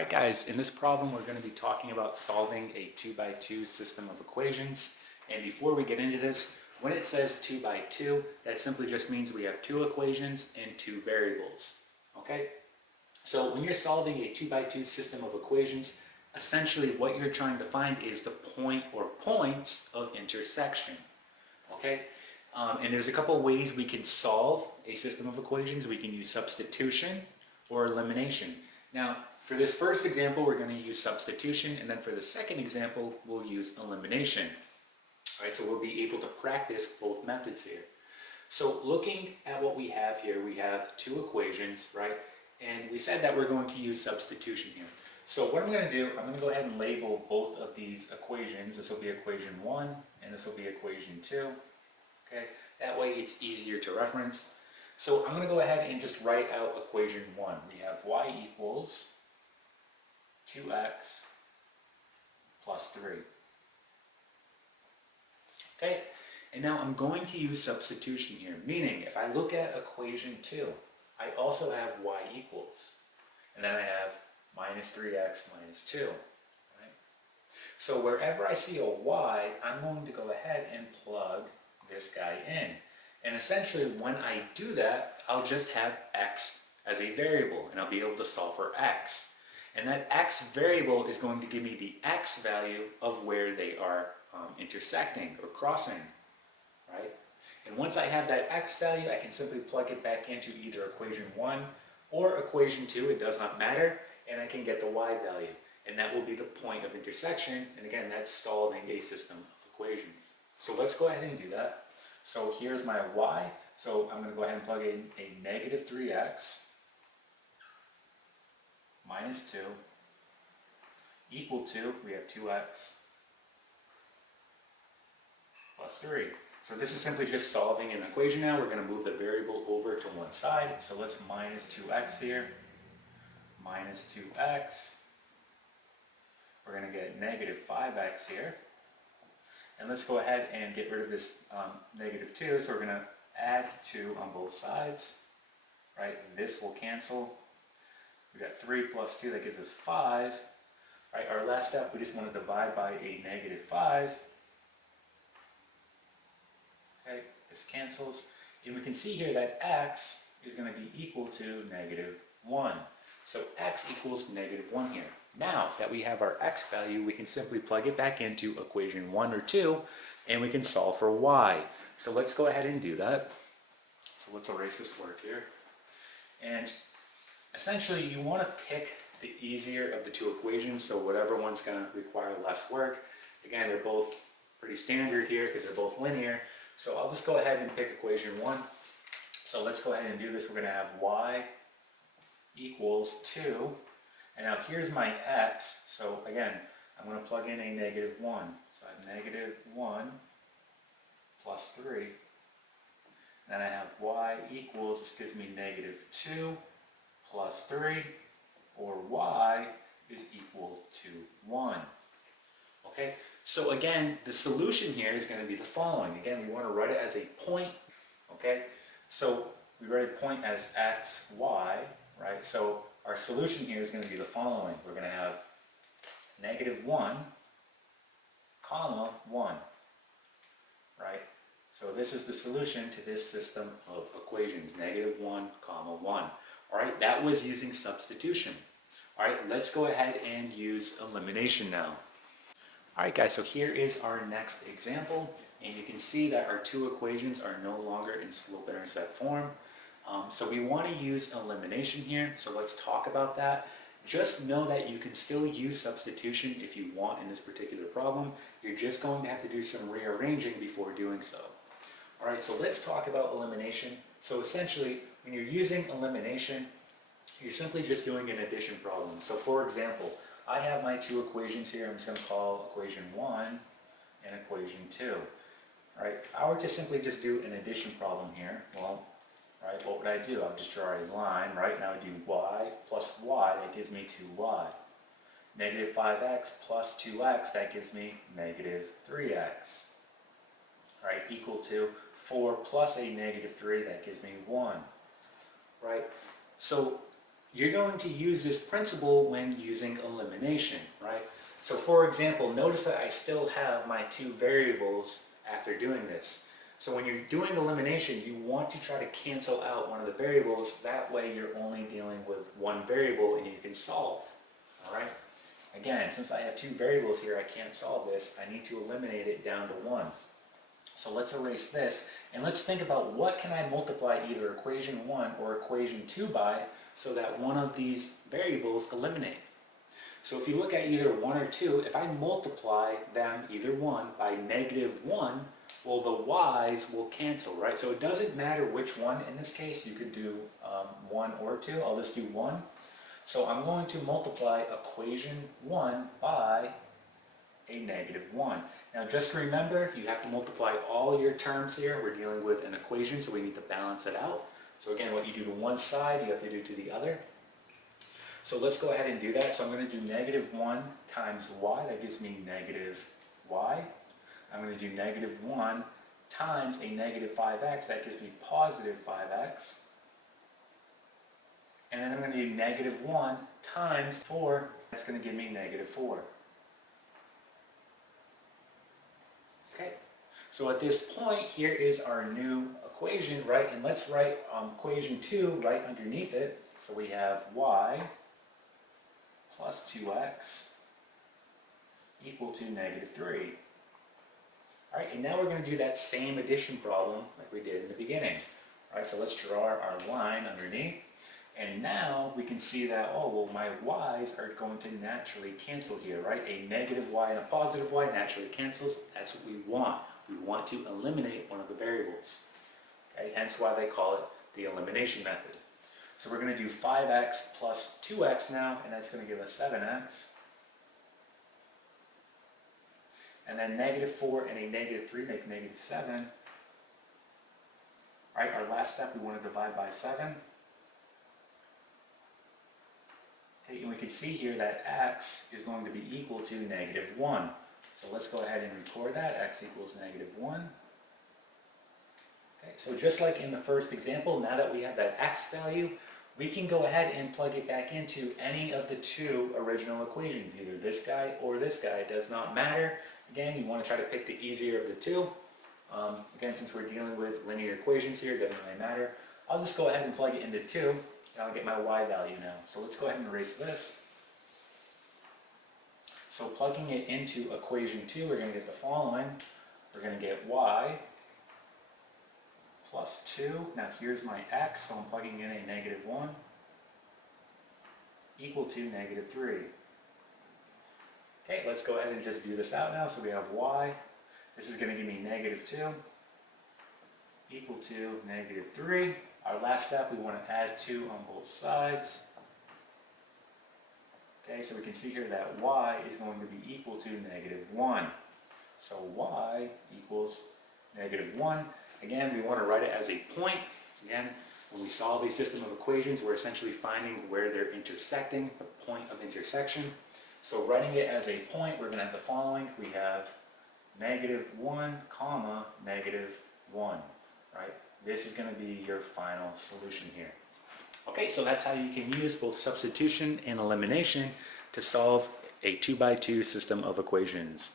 Alright guys, in this problem we're going to be talking about solving a 2 by 2 system of equations. And before we get into this, when it says 2 by 2, that simply just means we have two equations and two variables. Okay? So when you're solving a 2 by 2 system of equations, essentially what you're trying to find is the point or points of intersection. Okay? And there's a couple of ways we can solve a system of equations. We can use substitution or elimination. Now, for this first example, we're going to use substitution, and then for the second example, we'll use elimination. All right, so we'll be able to practice both methods here. So looking at what we have here, we have two equations, right? And we said that we're going to use substitution here. So what I'm going to do, I'm going to go ahead and label both of these equations. This will be equation 1, and this will be equation 2. Okay, that way it's easier to reference. So I'm going to go ahead and just write out equation 1. We have y equals 2x plus 3. Okay, and now I'm going to use substitution here, meaning if I look at equation 2, I also have y equals, and then I have minus 3x minus 2. Right? So wherever I see a y, I'm going to go ahead and plug this guy in. And essentially when I do that, I'll just have x as a variable, and I'll be able to solve for x. And that x variable is going to give me the x value of where they are intersecting or crossing, right? And once I have that x value, I can simply plug it back into either equation 1 or equation 2, it does not matter, and I can get the y value. And that will be the point of intersection, and again, that's solving a system of equations. So let's go ahead and do that. So here's my y, so I'm going to go ahead and plug in a negative 3x minus 2 equal to, we have 2x plus 3. So this is simply just solving an equation now. We're going to move the variable over to one side. So let's minus 2x here, minus 2x. We're going to get negative 5x here. And let's go ahead and get rid of this negative 2. So we're going to add 2 on both sides. Right? This will cancel. We got 3 plus 2, that gives us 5. Right? Our last step, we just want to divide by a negative 5. Okay, this cancels. And we can see here that x is going to be equal to negative 1. So x equals negative 1 here. Now that we have our x value, we can simply plug it back into equation 1 or 2, and we can solve for y. So let's go ahead and do that. So let's erase this work here. And essentially, you want to pick the easier of the two equations, so whatever one's going to require less work. Again, they're both pretty standard here because they're both linear. So I'll just go ahead and pick equation 1. So let's go ahead and do this. We're going to have y equals 2. And now here's my x. So again, I'm going to plug in a negative 1. So I have negative 1 plus 3. And then I have y equals, this gives me negative 2 plus 3, or y is equal to 1. Okay, so again, the solution here is going to be the following. Again, we want to write it as a point. Okay, so we write a point as x, y, right? So our solution here is going to be the following. We're going to have negative 1, comma 1, right? So this is the solution to this system of equations, negative 1, comma 1. All right, that was using substitution. All right, let's go ahead and use elimination now. All right, guys, so here is our next example, and you can see that our two equations are no longer in slope-intercept form. So we want to use elimination here, so let's talk about that. Just know that you can still use substitution if you want in this particular problem. You're just going to have to do some rearranging before doing so. All right, so let's talk about elimination. So essentially, when you're using elimination, you're simply just doing an addition problem. So for example, I have my two equations here. I'm just going to call equation 1 and equation 2. All right, if I were to simply just do an addition problem here, well, right, what would I do? I would just draw a line, right? And I would do y plus y, that gives me 2y. Negative 5x plus 2x, that gives me negative 3x. All right, equal to 4 plus a negative 3, that gives me 1. Right? So You're going to use this principle when using elimination, right? So for example, notice that I still have my two variables after doing this. So when you're doing elimination, you want to try to cancel out one of the variables. That way you're only dealing with one variable and you can solve, all right? Again, since I have two variables here, I can't solve this. I need to eliminate it down to 1. So let's erase this, and let's think about what can I multiply either equation 1 or equation 2 by so that one of these variables eliminate. So if you look at either 1 or 2, if I multiply them, either one, by -1, well, the y's will cancel, right? So it doesn't matter which one in this case. You could do 1 or 2. I'll just do 1. So I'm going to multiply equation 1 by a -1. Now just remember, you have to multiply all your terms here. We're dealing with an equation, so we need to balance it out. So again, what you do to one side, you have to do to the other. So let's go ahead and do that. So I'm going to do -1 times y. That gives me -y. I'm going to do -1 times a -5x. That gives me +5x. And then I'm going to do -1 times 4. That's going to give me -4. Okay. So at this point, here is our new equation, right? And let's write equation 2 right underneath it. So we have y plus 2x equal to -3. All right, and now we're going to do that same addition problem like we did in the beginning. All right, so let's draw our line underneath. And now we can see that, oh, well, my y's are going to naturally cancel here, right? A -y and a +y naturally cancels. That's what we want. We want to eliminate one of the variables. Okay, hence why they call it the elimination method. So we're going to do 5x plus 2x now, and that's going to give us 7x. And then -4 and a -3 make -7. All right, our last step, we want to divide by 7. Okay, and we can see here that x is going to be equal to -1. So let's go ahead and record that. X equals -1. Okay, so just like in the first example, now that we have that x value, we can go ahead and plug it back into any of the two original equations, either this guy or this guy. It does not matter. Again, you want to try to pick the easier of the two. Again, since we're dealing with linear equations here, it doesn't really matter. I'll just go ahead and plug it into 2, and I'll get my y value now. So let's go ahead and erase this. So plugging it into equation 2, we're going to get the following. We're going to get y plus 2. Now here's my x, so I'm plugging in a -1 equal to -3. Okay, let's go ahead and just do this out now. So we have y. This is going to give me -2 equal to -3. Our last step, we want to add 2 on both sides. Okay, so we can see here that y is going to be equal to -1. So y equals -1. Again, we want to write it as a point. Again, when we solve a system of equations, we're essentially finding where they're intersecting, the point of intersection. So writing it as a point, we're going to have the following. We have -1, comma, -1, right? This is going to be your final solution here. Okay, so that's how you can use both substitution and elimination to solve a 2x2 system of equations.